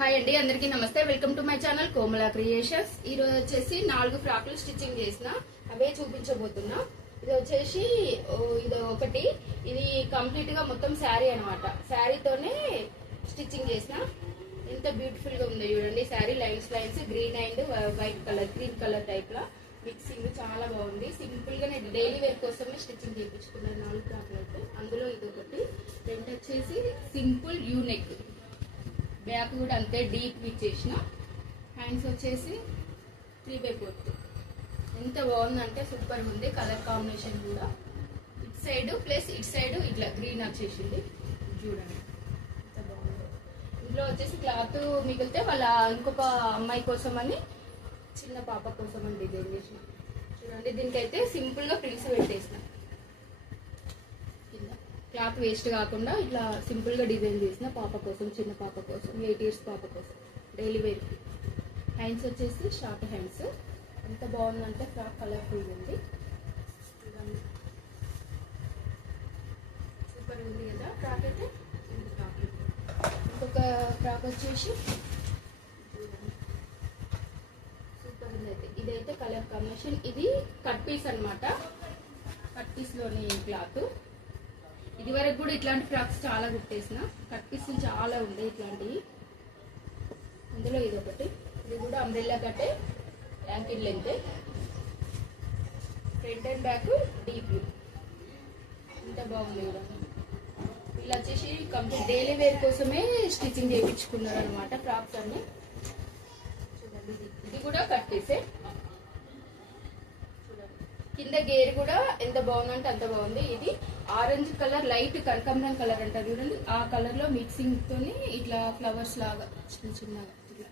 Hi అండి, అందరికీ నమస్తే. Welcome to my channel Komala creations. ఈ రోజు వచ్చేసి 4 ఫ్రాక్లు స్టిచ్చింగ్ చేసిన అవే చూపించబోతున్నా. ఇది వచ్చేసి ఇది ఒకటి, ఇది కంప్లీట్ గా మొత్తం శారీ అనమాట. శారీతోనే స్టిచ్చింగ్ చేసిన. ఎంత బ్యూటిఫుల్ గా ఉందో చూడండి. Sari lines green and white colour, green colour type law mixing చాలా బాగుంది. సింపుల్ గా నేను డైలీ వేర్ కోసమే స్టిచ్చింగ్ చేయించుకున్నాను 4 ఫ్రాక్లు అయితే. అందులో ఇది ఒకటి. ఫ్రంట్ వచ్చేసి సింపుల్ యూ నెక్, బ్యాక్ కూడా అంతే డీప్ ఇచ్చేసిన. హ్యాండ్స్ వచ్చేసి 3/4. ఎంత బాగుందంటే సూపర్ ఉంది. కలర్ కాంబినేషన్ కూడా ఇటు సైడ్ ప్లస్ ఇటు సైడ్ ఇట్లా గ్రీన్ వచ్చేసింది. చూడండి ఎంత బాగుంది. ఇందులో వచ్చేసి క్లాత్ మిగిలితే వాళ్ళ ఇంకొక అమ్మాయి కోసం అని, చిన్న పాప కోసం అని డిజైన్ చేసిన. చూడండి, దీనికైతే సింపుల్ గా ప్రిల్స్ పెట్టేసిన. క్లాత్ వేస్ట్ కాకుండా ఇట్లా సింపుల్ గా డిజైన్ చేసిన పాప కోసం, చిన్న పాప కోసం, 8 years పాప కోసం డైలీ వేర్. హ్యాండ్స్ వచ్చేసి షార్ట్ హ్యాండ్స్. ఎంత బాగుందంటే ఫ్రాక్ కలర్ఫుల్ ఉంది. సూపర్ ఉంది కదా ఫ్రాక్ అయితే. ఇంకొక ఫ్రాక్ వచ్చేసి సూపర్ ఉంది అయితే. ఇదైతే కలర్ కాంబినేషన్. ఇది కట్ పీస్ అనమాట. కట్ పీస్ లోని క్లాత్. ఇది వరకు కూడా ఇట్లాంటి ఫ్రాక్స్ చాలా కుట్టేసిన. కట్ పీసులు చాలా ఉండే ఇట్లాంటివి. అందులో ఇది ఒకటి. ఇది కూడా అంబ్రెల్లా కట్టే, ankle length, front and back deep. ఎంత బాగుంది కూడా. ఇలా వచ్చేసి కంప్లీట్ డైలీ వేర్ కోసమే స్టిచ్చింగ్ చేయించుకున్నారు అనమాట ఫ్రాక్స్ అన్ని. చూడండి, ఇది కూడా కట్ పీసే. కింద గేర్ కూడా ఎంత బాగుందంటే అంత బాగుంది. ఇది ఆరెంజ్ కలర్, లైట్ కనకాంబరం కలర్ అంటారు చూడండి, ఆ కలర్ లో మిక్సింగ్ తోని ఇట్లా ఫ్లవర్స్ లాగా చిన్న చిన్నగా ఇట్లా.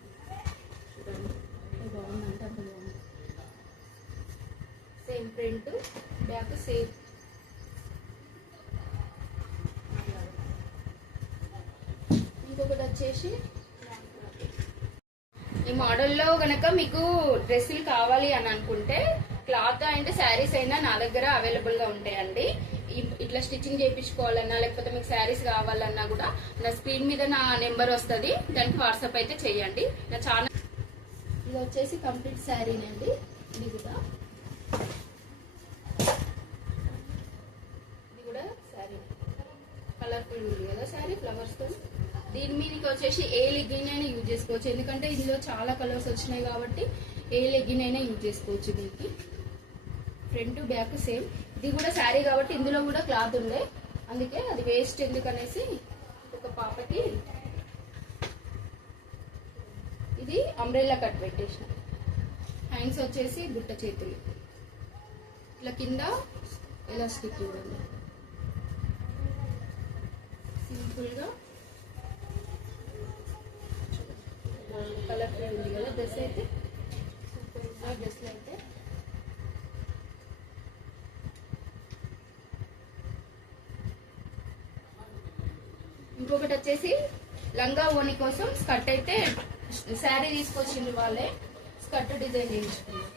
చూడండి ఎంత బాగుందంటే అంత బాగుంది. Same print, back same. ఇంకొకటి వచ్చేసి ఈ మోడల్లో గనక మీకు డ్రెస్సులు కావాలి అని అనుకుంటే క్లాత్ అండ్ శారీస్ అయినా నా దగ్గర అవైలబుల్ గా ఉంటాయండి. ఇట్లా స్టిచ్చింగ్ చేయించుకోవాలన్నా, లేకపోతే మీకు శారీస్ కావాలన్నా కూడా నా స్క్రీన్ మీద నా నెంబర్ వస్తుంది, దానికి వాట్సాప్ అయితే చేయండి. నా ఛానల్ ఇది వచ్చేసి కంప్లీట్ శారీనండి. ఇది కూడా శారీ కలర్ఫుల్ ఉంది కదా శారీ ఫ్లవర్స్ తో. దీని మీదకి వచ్చేసి ఏ లెగ్గిన్ అయినా యూజ్ చేసుకోవచ్చు, ఎందుకంటే ఇందులో చాలా కలర్స్ వచ్చినాయి కాబట్టి ఏ లెగ్గిన్ అయినా యూజ్ చేసుకోవచ్చు. దీనికి ఫ్రంట్ బ్యాక్ సేమ్. ఇది కూడా శారీ కాబట్టి ఇందులో కూడా క్లాత్ ఉండే, అందుకే అది వేస్ట్ ఎందుకనేసి ఒక పాపకి ఇది అంబ్రెల్లా కట్ పెట్టేసిన. హ్యాండ్స్ వచ్చేసి బుట్ట చేతులు. ఇట్లా కింద ఎలాస్టిక్ చూడండి. సింపుల్ గా కలర్ఫుల్ ఉంది కదా డ్రెస్ అయితే. సూపర్ ఉంది డ్రెస్ అయితే. ఇంకొకటి వచ్చేసి లంగా ఓని కోసం స్కర్ట్ అయితే శారీ తీసుకొచ్చింది వాళ్ళే, స్కర్ట్ డిజైన్ చేయించుకున్నారు.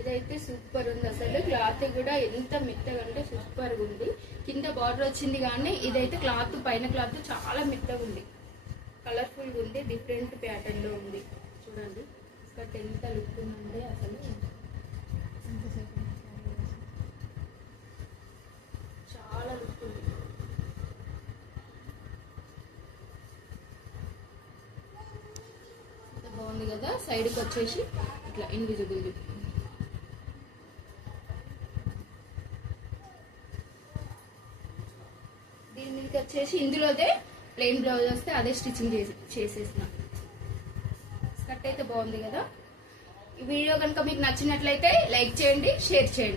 ఇదైతే సూపర్ ఉంది అసలు. క్లాత్ కూడా ఎంత మెత్తగా అంటే సూపర్ ఉంది. కింద బార్డర్ వచ్చింది కానీ ఇదైతే క్లాత్, పైన క్లాత్ చాలా మెత్తగా ఉంది. కలర్ఫుల్ ఉంది, డిఫరెంట్ ప్యాటర్న్ లో ఉంది. చూడండి స్కర్ట్ ఎంత లుక్ ఉందంటే అసలు చాలా లుక్ ఉంది. బాగుంది కదా. సైడ్కి వచ్చేసి ఇట్లా ఇన్విజిబుల్. దీని మీదకి వచ్చేసి ఇందులోదే ప్లెయిన్ బ్లౌజ్ వస్తే అదే స్టిచ్చింగ్ చేసేసిన. స్కర్ట్ అయితే బాగుంది కదా. ఈ వీడియో కనుక మీకు నచ్చినట్లయితే లైక్ చేయండి, షేర్ చేయండి.